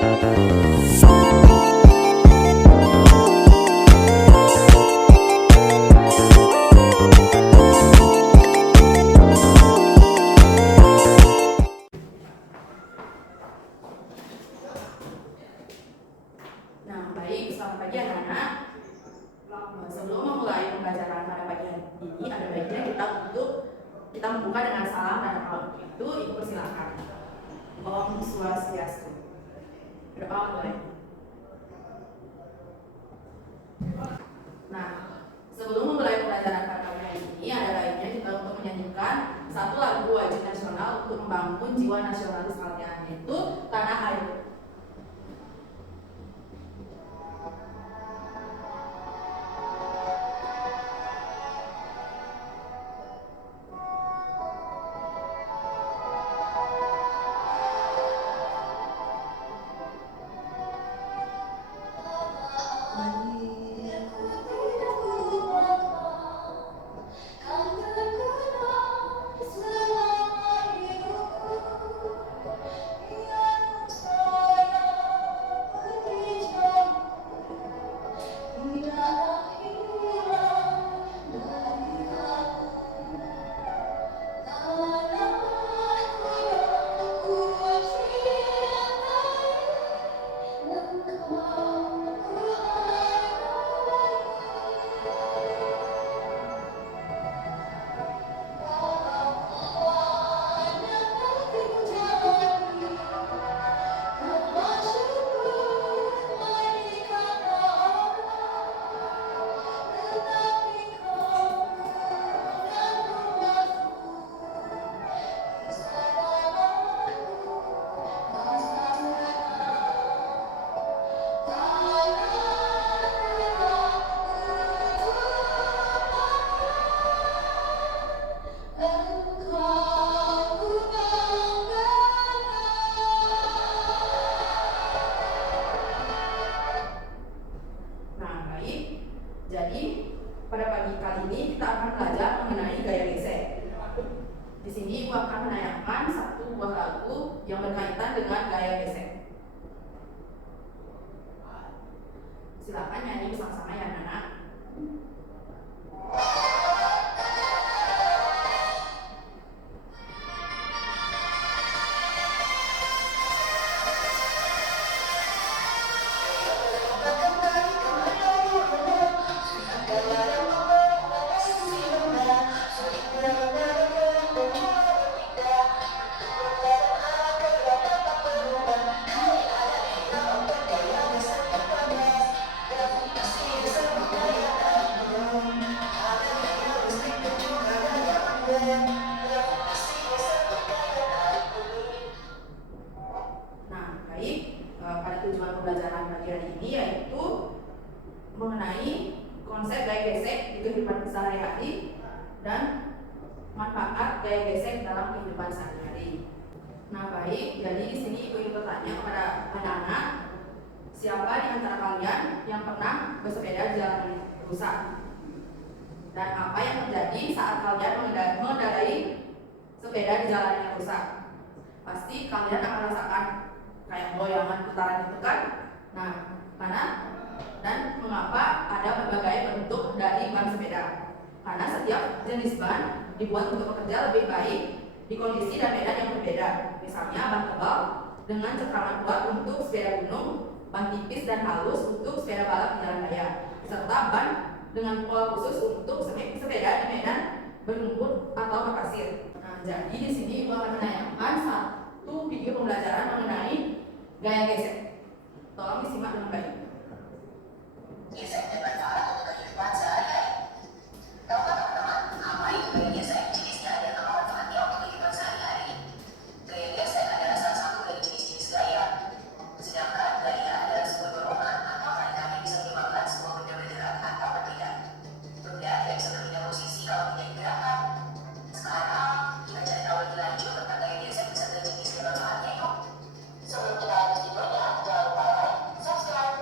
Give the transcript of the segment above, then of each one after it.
Nah, baik, selamat pagi anak-anak. Sebelum memulai pembelajaran pada pagi hari ini, ada baiknya kita membuka dengan salam dan doa. Itu ibu persilakan. Om Swastiastu. Doa mulai. Nah, sebelum memulai pembelajaran pada pagi hari ini, ada baiknya kita untuk menyanyikan satu lagu wajib nasional untuk membangun jiwa nasionalis kalian, yaitu Tanah Air. Jadi, pada pagi kali ini kita akan belajar mengenai gaya gesek. Di sini Ibu akan menayangkan satu buah lagu yang berkaitan dengan gaya gesek. Silakan nyanyi bersama-sama ya anak-anak. Nah, baik, pada tujuan pembelajaran pagi hari ini yaitu mengenai konsep gaya gesek di kehidupan sehari-hari dan manfaat gaya gesek dalam kehidupan sehari-hari. Nah, baik, jadi di sini Ibu ingin bertanya kepada anak-anak, siapa di antara kalian yang pernah bersepeda di jalan yang rusak? Dan apa yang terjadi saat kalian mengendarai sepeda di jalan yang rusak? Pasti kalian akan merasakan kayak goyangan putaran itu kan? Nah, karena dan mengapa ada berbagai bentuk dari ban sepeda? Karena setiap jenis ban dibuat untuk bekerja lebih baik di kondisi dan medan yang berbeda. Misalnya ban tebal dengan cengkraman kuat untuk sepeda gunung, ban tipis dan halus untuk sepeda balap di jalan raya, serta ban dengan pola khusus untuk sepeda di medan berlumpur atau berpasir. Nah, jadi di sini Ibu akan menayangkan satu video pembelajaran mengenai gaya gesek. Tolong disimak dengan baik. Gesek bermanfaat untuk kehidupan sehari-hari. Tahukah teman-teman apa itu gaya gesek, jenisnya dan apa manfaatnya untuk kehidupan sehari-hari? Gaya gesek adalah salah satu dari jenis-jenis gaya. Sedangkan gaya adalah sebuah dorongan atau tarikan yang bisa menyebabkan sebuah benda bergerak atau berpindah. Benda tidak bisa berpindah posisi kalau tidak digerakkan. Sekarang kita cari tahu lebih lanjut tentang gaya gesek beserta jenis dan manfaatnya yuk. Sebelum kita lanjut videonya, jangan lupa like, subscribe,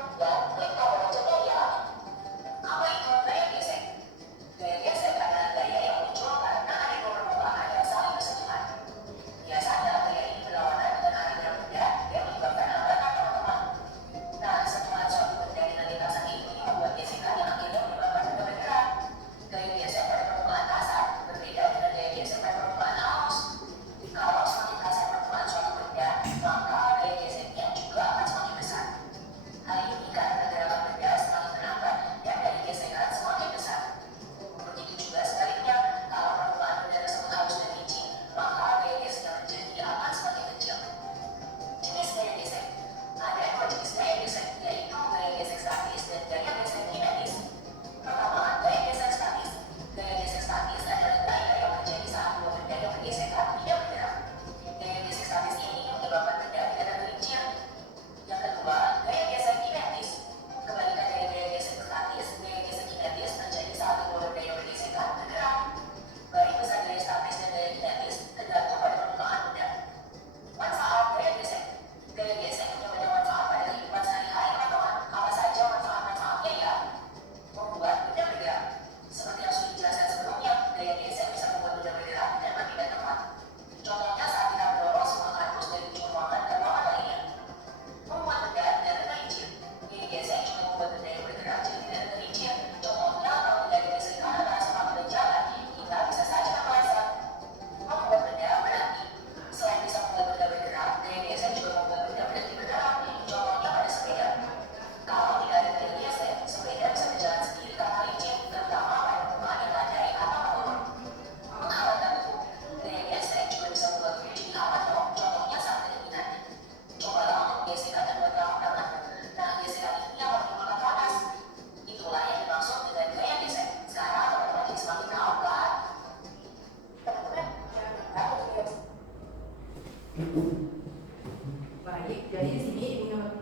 Baik, jadi di sini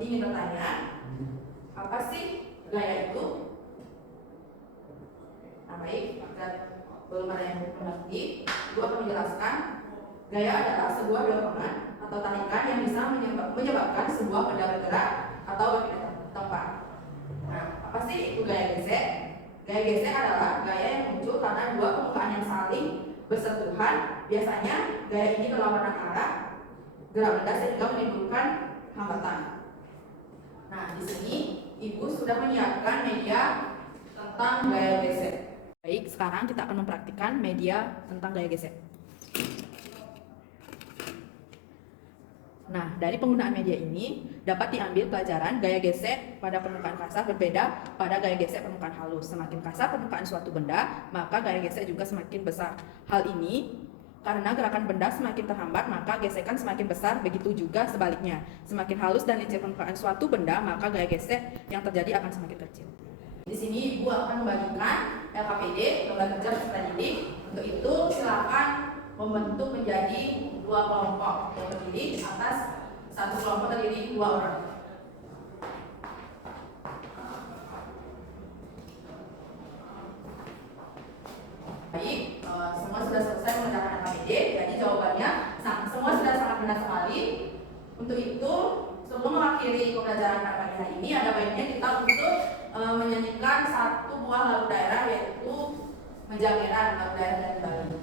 ingin bertanya, apa sih gaya itu? Nah, baik, agar belum ada yang mengerti, Ibu akan menjelaskan. Gaya adalah sebuah dorongan atau tarikan yang bisa menyebabkan sebuah benda bergerak atau berpindah tempat. Nah, apa sih itu gaya gesek? Gaya gesek adalah gaya yang muncul karena dua permukaan yang saling bersentuhan. Biasanya gaya ini berlawanan arah gerak benda sehingga menimbulkan hambatan. Nah, di sini Ibu sudah menyiapkan media tentang gaya gesek. Baik, sekarang kita akan mempraktikkan media tentang gaya gesek. Nah, dari penggunaan media ini dapat diambil pelajaran gaya gesek pada permukaan kasar berbeda pada gaya gesek permukaan halus. Semakin kasar permukaan suatu benda, maka gaya gesek juga semakin besar. Hal ini karena gerakan benda semakin terhambat, maka gesekan semakin besar, begitu juga sebaliknya. Semakin halus dan licin permukaan suatu benda, maka gaya gesek yang terjadi akan semakin kecil. Di sini Ibu akan membagikan LKPD, Lomba Kerja Peserta Didik. Untuk itu silakan membentuk menjadi dua kelompok yang terdiri atas satu kelompok terdiri 2 orang. Baik, semua sudah selesai mengerjakan LKPD, jadi jawabannya semua sudah sangat benar sekali. Untuk itu, sebelum mengakhiri pembelajaran pada pagi hari ini, ada baiknya kita untuk menyanyikan satu buah lagu daerah, yaitu Menjangeran, lagu daerah dari Bali.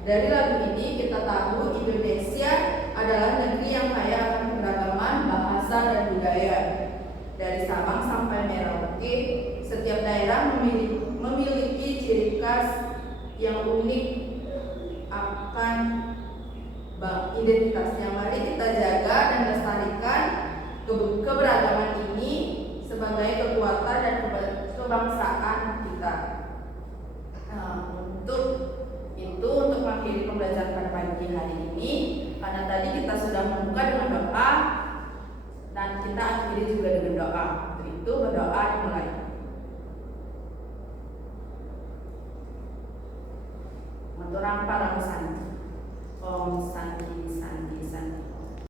Dari lagu ini kita tahu Indonesia adalah negeri yang kaya akan keberagaman bahasa dan budaya. Dari Sabang sampai Merauke, setiap daerah memiliki ciri khas yang unik akan identitasnya. Mari kita jaga dan lestarikan keberagaman ini sebagai kekuatan dan kebangsaan kita. Untuk mengakhiri pembelajaran pada pagi hari ini, karena tadi kita sudah membuka dengan doa dan kita akhiri juga dengan doa. Untuk itu berdoa dimulai. Maturang para santi. Om santi santi santi.